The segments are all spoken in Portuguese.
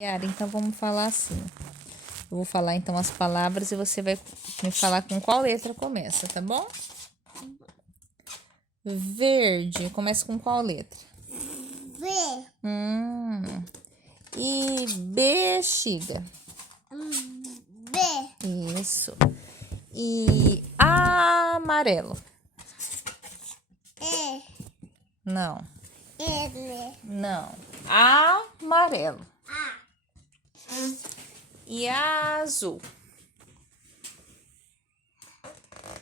Yara, então vamos falar assim. Eu vou falar então as palavras e você vai me falar com qual letra começa, tá bom? Verde, começa com qual letra? V. E bexiga. B. Isso. E amarelo. E. Não. L. Não. Amarelo. A. E azul.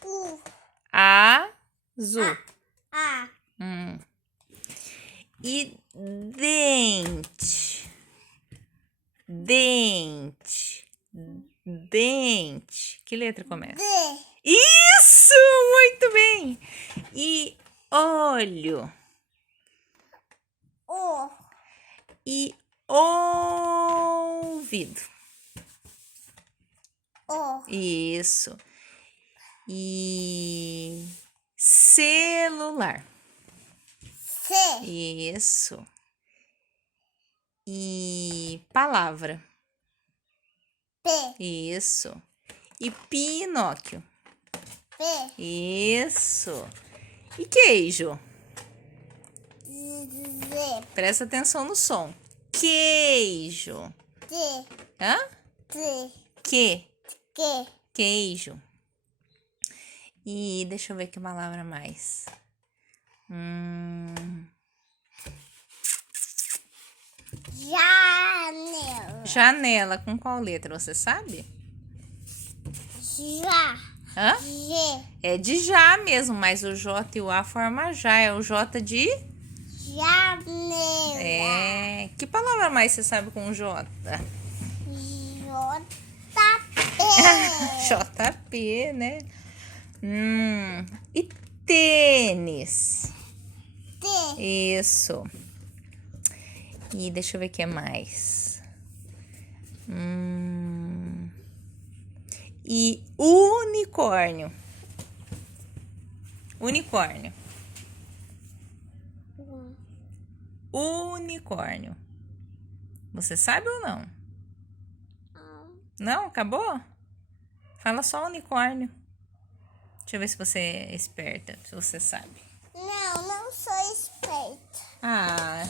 U. Azul. A. E dente. Dente. Dente. Que letra começa? D. Isso! Muito bem! E olho. O. E ouvido. O. Isso. E celular. C. Isso. E palavra. P. Isso. E Pinóquio. P. Isso. E queijo. Z. Presta atenção no som. Queijo. T. Hã? T. Que. Q. Queijo. E deixa eu ver que palavra mais. Janela. Janela. Com qual letra, você sabe? Já. Hã? G. É de já mesmo, mas o J e o A forma já. É o J de... Janela. É. Que palavra mais você sabe com J? JP, né? E tênis. T. Isso. E deixa eu ver o que é mais. E unicórnio. Unicórnio. Unicórnio. Você sabe ou não? Não? Acabou? Fala só unicórnio. Deixa eu ver se você é esperta, se você sabe. Não sou esperta. Ah,